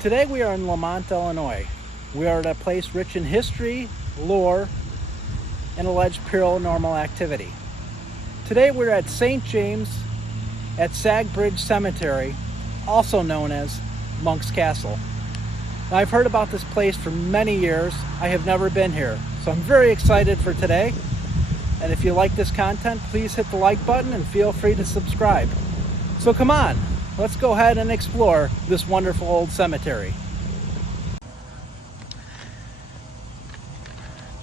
Today we are in Lemont, Illinois. We are at a place rich in history, lore, and alleged paranormal activity. Today we're at St. James at Sag Bridge Cemetery, also known as Monk's Castle. Now, I've heard about this place for many years. I have never been here, so I'm very excited for today. And if you like this content, please hit the like button and feel free to subscribe. So come on, let's go ahead and explore this wonderful old cemetery.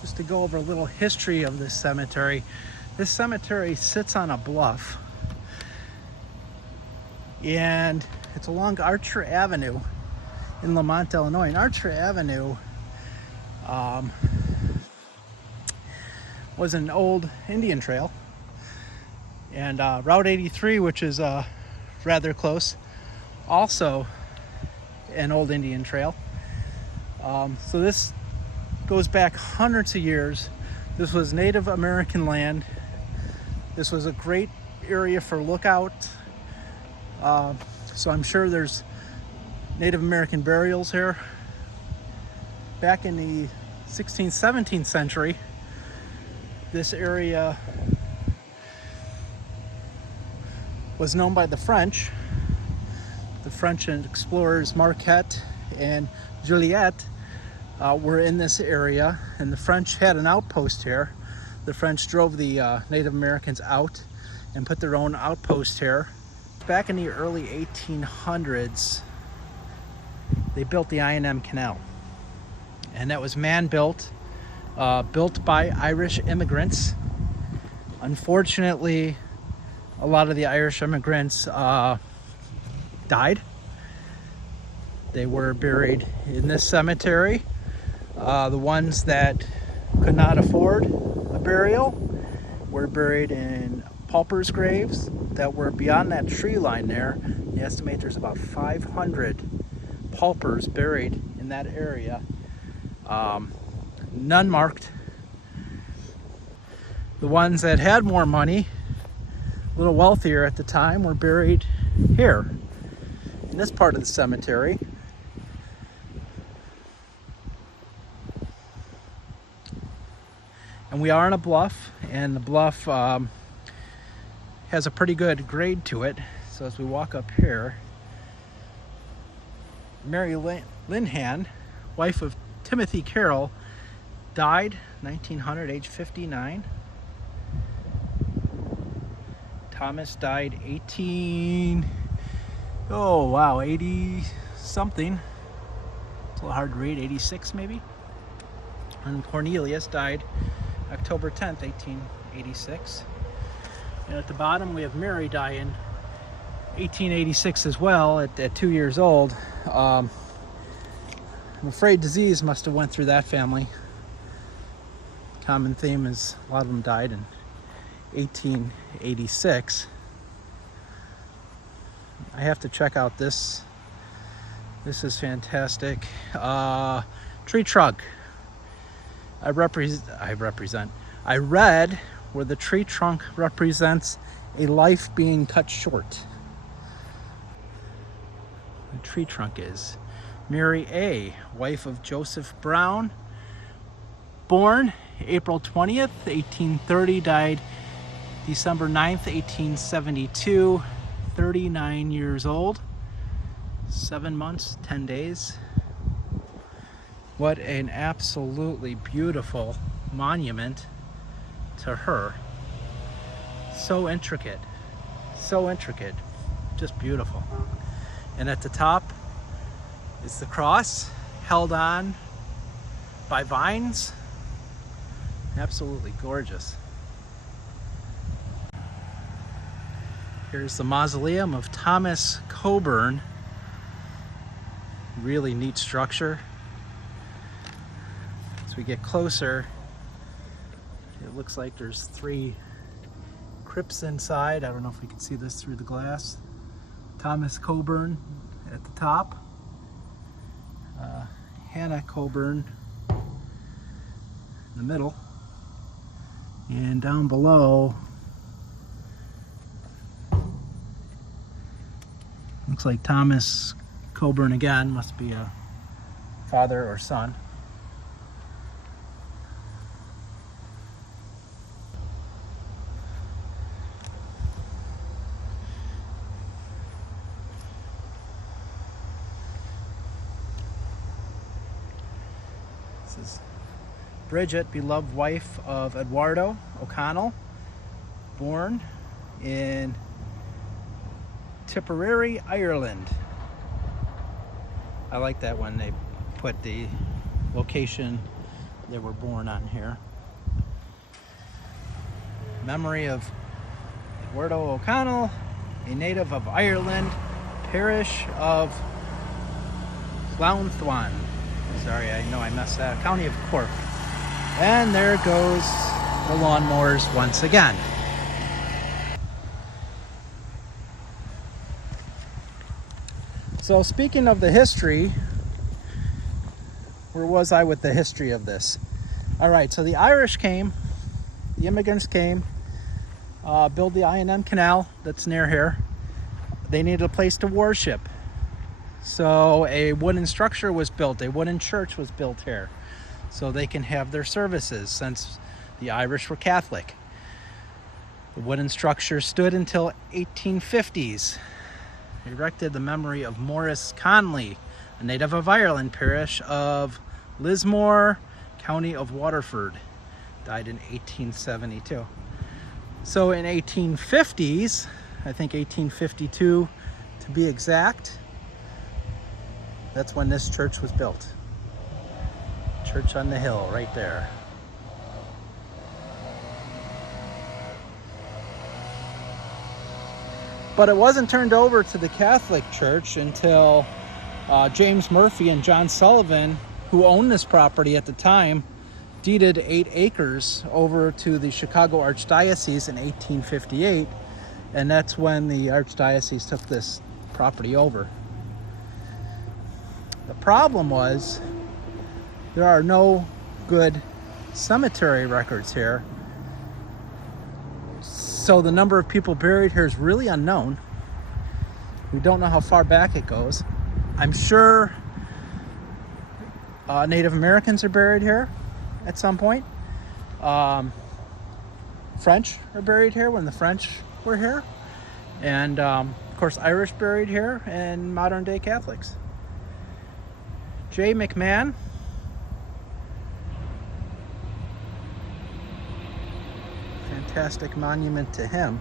Just to go over a little history of this cemetery. This cemetery sits on a bluff, and it's along Archer Avenue in Lemont, Illinois. And Archer Avenue was an old Indian trail, and Route 83, which is rather close, also an old Indian trail. So this goes back hundreds of years. This was Native American land. This was a great area for lookout. So I'm sure there's Native American burials here. Back in the 16th, 17th century, this area was known by the French. The French explorers Marquette and Joliet were in this area, and the French had an outpost here. The French drove the Native Americans out and put their own outpost here. Back in the early 1800s, they built the I&M Canal, and that was man-built, built by Irish immigrants. Unfortunately, a lot of the Irish immigrants died. They were buried in this cemetery. The ones that could not afford a burial were buried in paupers' graves that were beyond that tree line there. They estimate there's about 500 paupers buried in that area. None marked. The ones that had more money, a little wealthier at the time, were buried here in this part of the cemetery. And we are on a bluff, and the bluff has a pretty good grade to it. So as we walk up here, Mary Linhan, wife of Timothy Carroll, died 1900, age 59. Thomas died 80 something. It's a little hard to read, 86 maybe. And Cornelius died October 10th, 1886. And at the bottom we have Mary dying 1886 as well, at 2 years old. I'm afraid disease must have went through that family. Common theme is a lot of them died in 1886. I have to check out this. This is fantastic. Tree trunk. I read where the tree trunk represents a life being cut short. The tree trunk is Mary A., wife of Joseph Brown, born April 20th, 1830, died December 9th, 1872, 39 years old, 7 months, 10 days. What an absolutely beautiful monument to her. So intricate, just beautiful. And at the top is the cross, held on by vines. Absolutely gorgeous. Here's the mausoleum of Thomas Coburn. Really neat structure. As we get closer, it looks like there's 3 crypts inside. I don't know if we can see this through the glass. Thomas Coburn at the top. Hannah Coburn in the middle. And down below, looks like Thomas Coburn again, must be a father or son. This is Bridget, beloved wife of Eduardo O'Connell, born in Tipperary, Ireland. I like that when they put the location they were born on here. Memory of Eduardo O'Connell, a native of Ireland, parish of Clownthwan. Sorry, I know I messed that. County of Cork. And there goes the lawnmowers once again. So speaking of the history, where was I with the history of this? All right, so the Irish came, the immigrants came, built the I&M Canal that's near here. They needed a place to worship. So a wooden structure was built, a wooden church was built here, so they can have their services since the Irish were Catholic. The wooden structure stood until 1850s. Erected the memory of Morris Conley, a native of Ireland, parish of Lismore, county of Waterford. Died in 1872. So in 1850s, I think 1852 to be exact, that's when this church was built. Church on the hill right there. But it wasn't turned over to the Catholic Church until James Murphy and John Sullivan, who owned this property at the time, deeded 8 acres over to the Chicago archdiocese in 1858, and that's when the archdiocese took this property over. The problem was there are no good cemetery records here. So the number of people buried here is really unknown. We don't know how far back it goes. I'm sure Native Americans are buried here at some point. French are buried here when the French were here. And of course Irish buried here, and modern day Catholics. J. McMahon. Fantastic monument to him.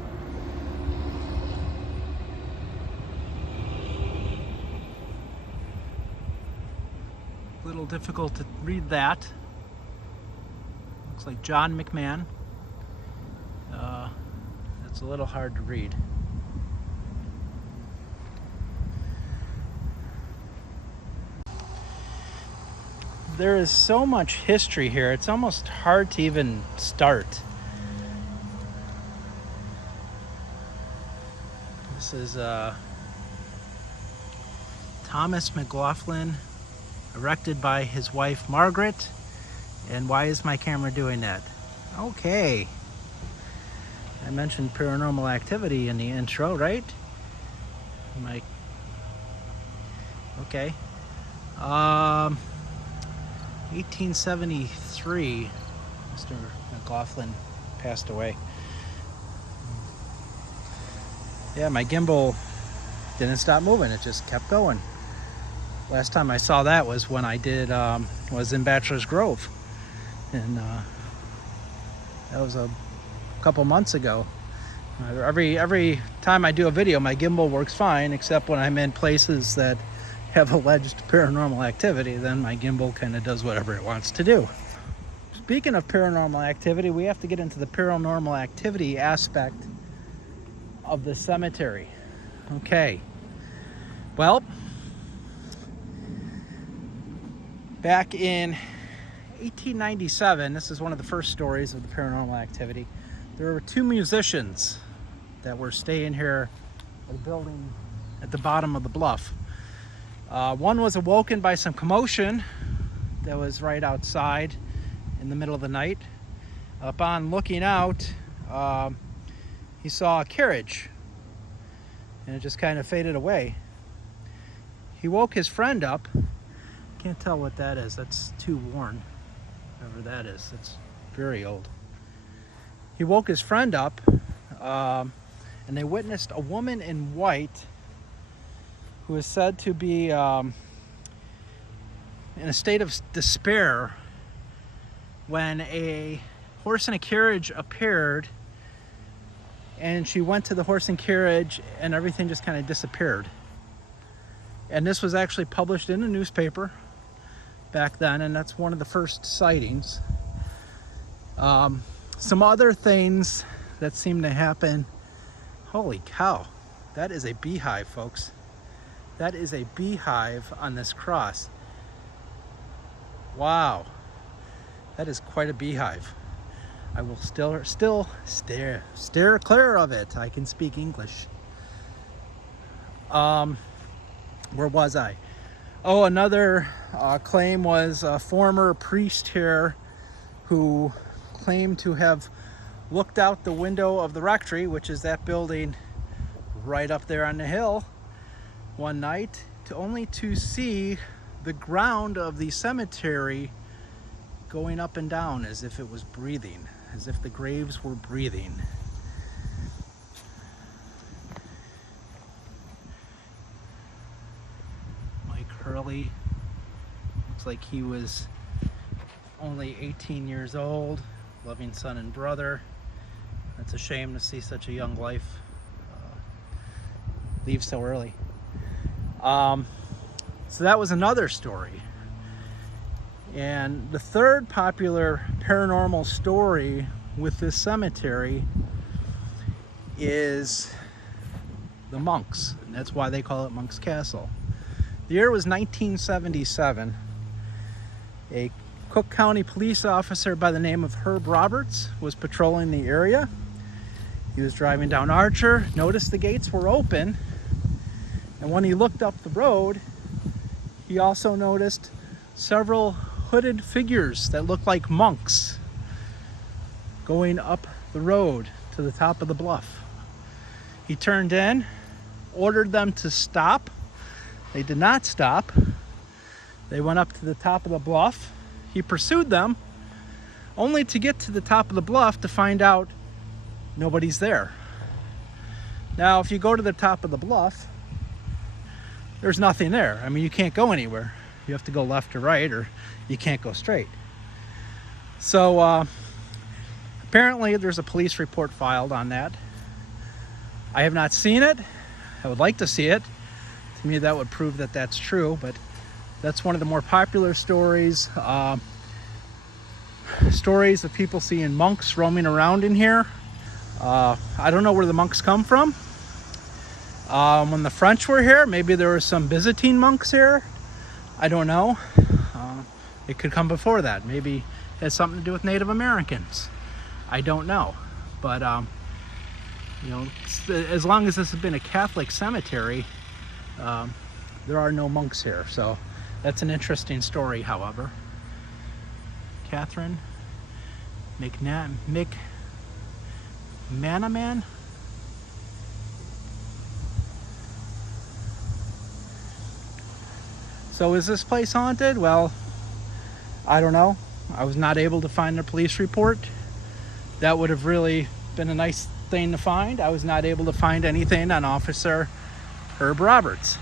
A little difficult to read that. Looks like John McMahon. That's a little hard to read. There is so much history here, it's almost hard to even start. This is Thomas McLaughlin, erected by his wife Margaret. And why is my camera doing that? Okay. I mentioned paranormal activity in the intro, right? Okay. 1873, Mr. McLaughlin passed away. Yeah, my gimbal didn't stop moving. It just kept going. Last time I saw that was when I did was in Bachelor's Grove, and that was a couple months ago. Every time I do a video, my gimbal works fine, except when I'm in places that have alleged paranormal activity. Then my gimbal kind of does whatever it wants to do. Speaking of paranormal activity, we have to get into the paranormal activity aspect of the cemetery. Okay, well, back in 1897, this is one of the first stories of the paranormal activity. There were 2 musicians that were staying here at a building at the bottom of the bluff. One was awoken by some commotion that was right outside in the middle of the night. Upon looking out, he saw a carriage, and it just kind of faded away. he woke his friend up. Can't tell what that is. That's too worn. Whatever that is, it's very old. He woke his friend up, and they witnessed a woman in white who is said to be in a state of despair when a horse and a carriage appeared, and she went to the horse and carriage and everything just kind of disappeared. And this was actually published in a newspaper back then, and that's one of the first sightings. Some other things that seem to happen. Holy cow, that is a beehive, folks. That is a beehive on this cross. Wow, that is quite a beehive. I will still stare clear of it. I can speak English. Where was I? Oh, another claim was a former priest here who claimed to have looked out the window of the rectory, which is that building right up there on the hill, one night, only to see the ground of the cemetery going up and down as if it was breathing, as if the graves were breathing. Mike Hurley, looks like he was only 18 years old, loving son and brother. It's a shame to see such a young life leave so early. So that was another story. And the third popular paranormal story with this cemetery is the monks, and that's why they call it Monk's Castle. The year was 1977. A Cook County police officer by the name of Herb Roberts was patrolling the area. He was driving down Archer, noticed the gates were open, and when he looked up the road, he also noticed several hooded figures that looked like monks going up the road to the top of the bluff. He turned in, ordered them to stop. They did not stop. They went up to the top of the bluff. He pursued them, only to get to the top of the bluff to find out nobody's there. Now, if you go to the top of the bluff, there's nothing there. I mean, you can't go anywhere. You have to go left or right, or you can't go straight. So apparently there's a police report filed on that. I have not seen it. I would like to see it. To me, that would prove that that's true, but that's one of the more popular stories. Stories of people seeing monks roaming around in here. I don't know where the monks come from. When the French were here, maybe there were some Byzantine monks here. I don't know. It could come before that. Maybe it has something to do with Native Americans. I don't know. But, you know, as long as this has been a Catholic cemetery, there are no monks here. So that's an interesting story, however. Catherine McManaman. So is this place haunted? Well, I don't know. I was not able to find a police report. That would have really been a nice thing to find. I was not able to find anything on Officer Herb Roberts.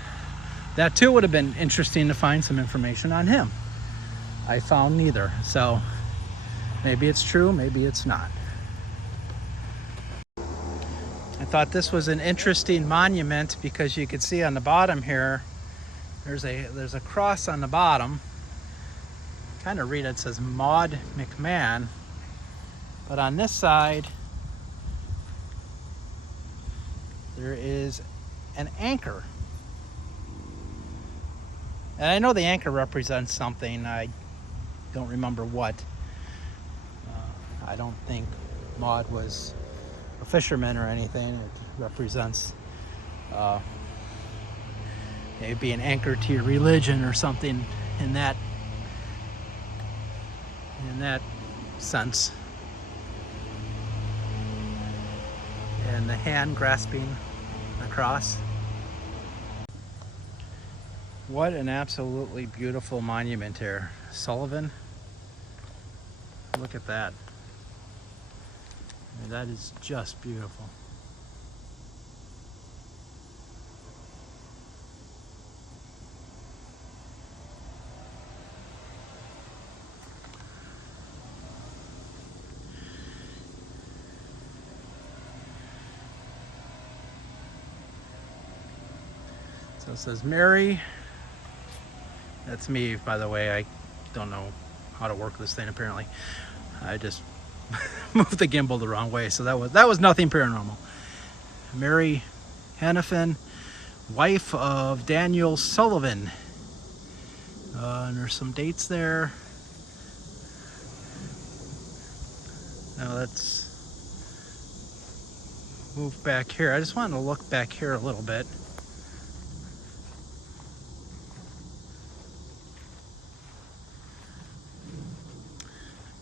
That too would have been interesting to find some information on him. I found neither. So maybe it's true, maybe it's not. I thought this was an interesting monument because you could see on the bottom here, there's a cross on the bottom. Kind of read it says Maud McMahon, but on this side there is an anchor, and I know the anchor represents something. I don't remember what. I don't think Maud was a fisherman or anything. It represents maybe an anchor to your religion or something in that sense. And the hand grasping the cross. What an absolutely beautiful monument here. Sullivan. Look at that. I mean, that is just beautiful. So it says Mary. That's me, by the way. I don't know how to work this thing apparently. I just moved the gimbal the wrong way, so that was nothing paranormal. Mary Hannafin, wife of Daniel Sullivan. And there's some dates there. Now let's move back here. I just wanted to look back here a little bit.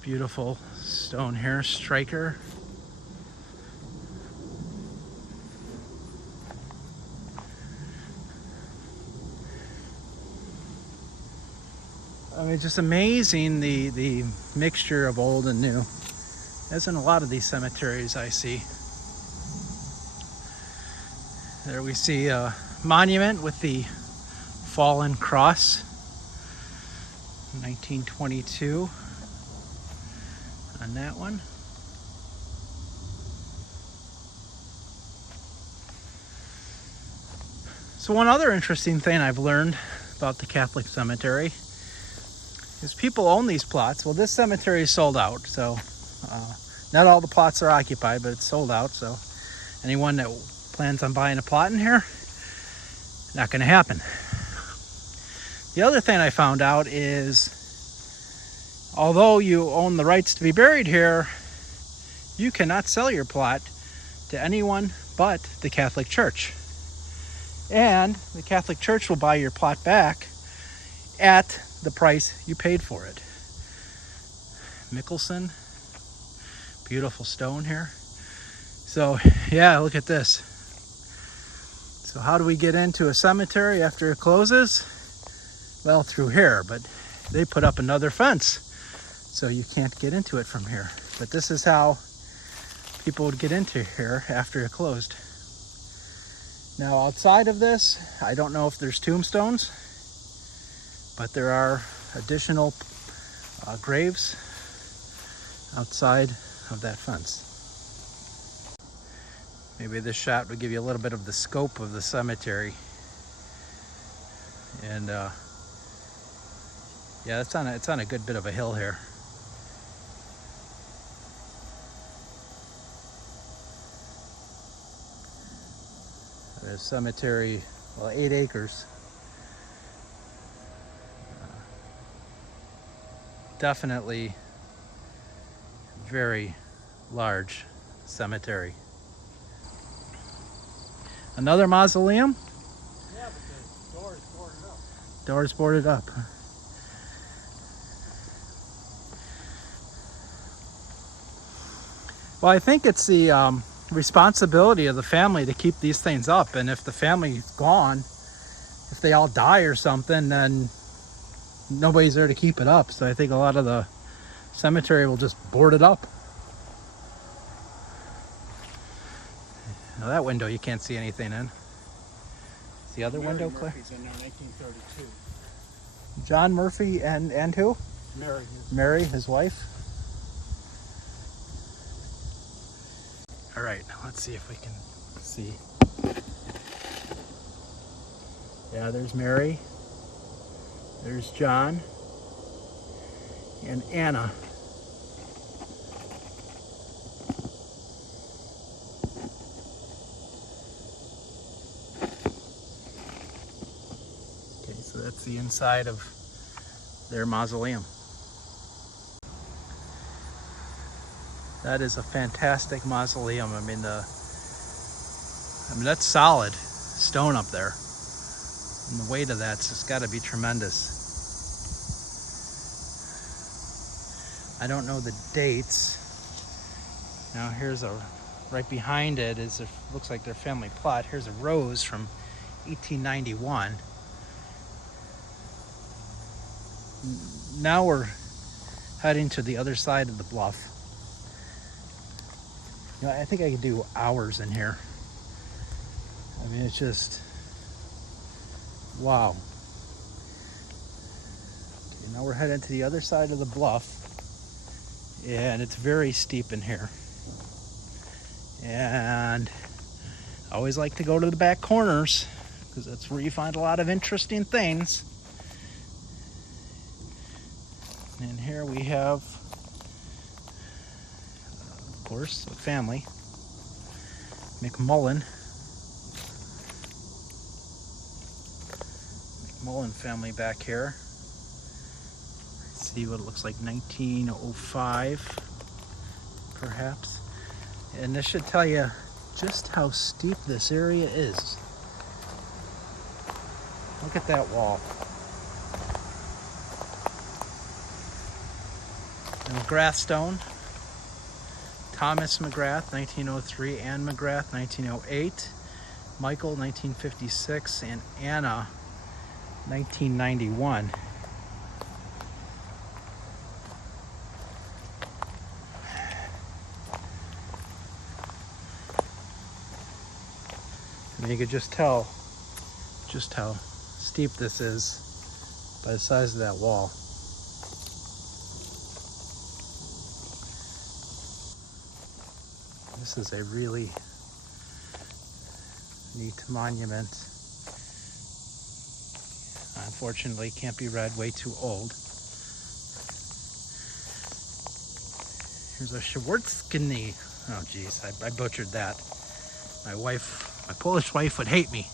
Beautiful stone here, striker. I mean, just amazing the mixture of old and new. As in a lot of these cemeteries I see. There we see a monument with the fallen cross, 1922 on that one. So one other interesting thing I've learned about the Catholic cemetery is people own these plots. Well, this cemetery is sold out, so not all the plots are occupied, but it's sold out. So anyone that plans on buying a plot in here, not going to happen. The other thing I found out is, although you own the rights to be buried here, you cannot sell your plot to anyone but the Catholic Church. And the Catholic Church will buy your plot back at the price you paid for it. Mickelson, beautiful stone here. So yeah, look at this. So how do we get into a cemetery after it closes? Well, through here, but they put up another fence, so you can't get into it from here. But this is how people would get into here after it closed. Now outside of this, I don't know if there's tombstones, but there are additional graves outside of that fence. Maybe this shot would give you a little bit of the scope of the cemetery. And yeah, it's on a good bit of a hill here. The cemetery, well, 8 acres. Definitely very large cemetery. Another mausoleum? Yeah, but the door is boarded up. Doors boarded up. Well, I think it's the responsibility of the family to keep these things up, and if the family's gone, if they all die or something, then nobody's there to keep it up. So I think a lot of the cemetery will just board it up. Now that window you can't see anything in. Is the other window clear? Murphy's in there, 1932. John Murphy and who? Mary. Mary, his wife. All right, let's see if we can see. Yeah, there's Mary. There's John and Anna. Okay, so that's the inside of their mausoleum. That is a fantastic mausoleum. I mean, that's solid stone up there. And the weight of that's just got to be tremendous. I don't know the dates. Now here's right behind it looks like their family plot. Here's a rose from 1891. Now we're heading to the other side of the bluff. You know, I think I could do hours in here. I mean, it's just, wow. Okay, now we're heading to the other side of the bluff, and it's very steep in here. And I always like to go to the back corners because that's where you find a lot of interesting things. And here we have, of course, a family. McMullen family back here. See what it looks like, 1905, perhaps. And this should tell you just how steep this area is. Look at that wall. And McGrath stone. Thomas McGrath, 1903. Anne McGrath, 1908. Michael, 1956. And Anna, 1991. And you could just tell just how steep this is by the size of that wall. This is a really neat monument. Unfortunately, can't be read, way too old. Here's a Schwarzknie. Oh geez, I butchered that. My Polish wife would hate me.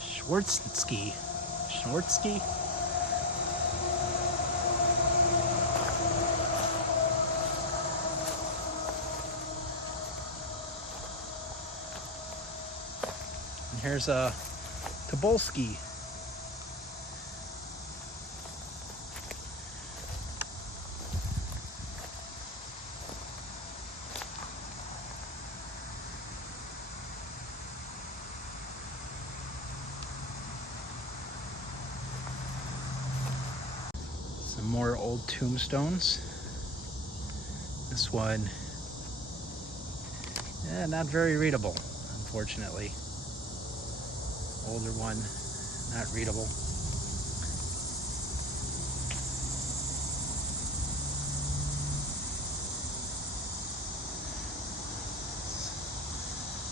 Schwarzknie. And here's a Tobolski. Some more old tombstones. This one, not very readable, unfortunately. Older one, not readable.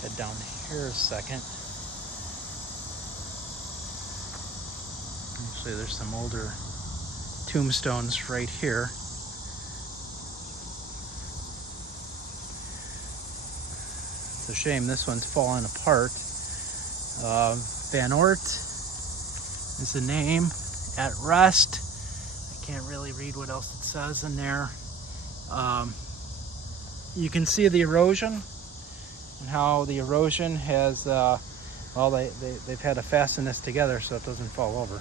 Head down here a second. Actually, there's some older tombstones right here. It's a shame this one's falling apart. Van Ort is the name. At rest. I can't really read what else it says in there. You can see the erosion and how the erosion has, well, they've had to fasten this together so it doesn't fall over.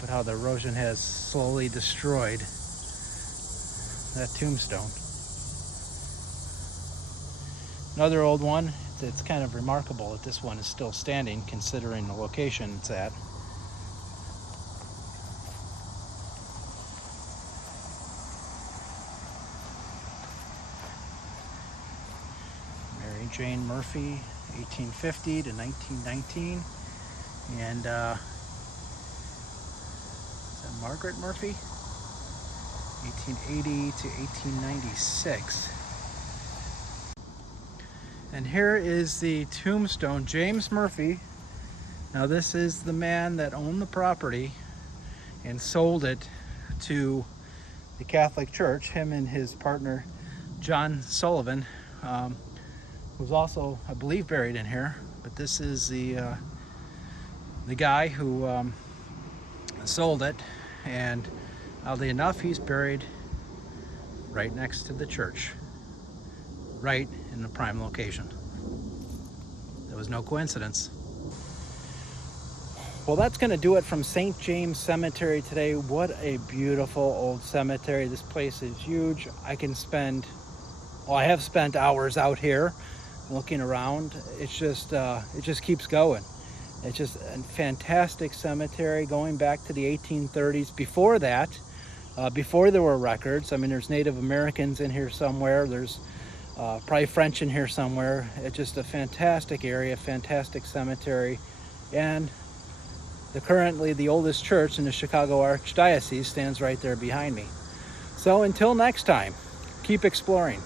But how the erosion has slowly destroyed that tombstone. Another old one. It's kind of remarkable that this one is still standing considering the location it's at. Mary Jane Murphy, 1850 to 1919. And is that Margaret Murphy? 1880 to 1896. And here is the tombstone, James Murphy. Now this is the man that owned the property and sold it to the Catholic Church. Him and his partner, John Sullivan, was also, I believe, buried in here. But this is the guy who sold it, and oddly enough, he's buried right next to the church, right in the prime location. There was no coincidence. Well, that's going to do it from St. James Cemetery today. What a beautiful old cemetery. This place is huge. I have spent hours out here looking around. It's just, it just keeps going. It's just a fantastic cemetery going back to the 1830s. Before that, before there were records, I mean, there's Native Americans in here somewhere. There's probably French in here somewhere. It's just a fantastic area, fantastic cemetery. And currently the oldest church in the Chicago Archdiocese stands right there behind me. So until next time, keep exploring.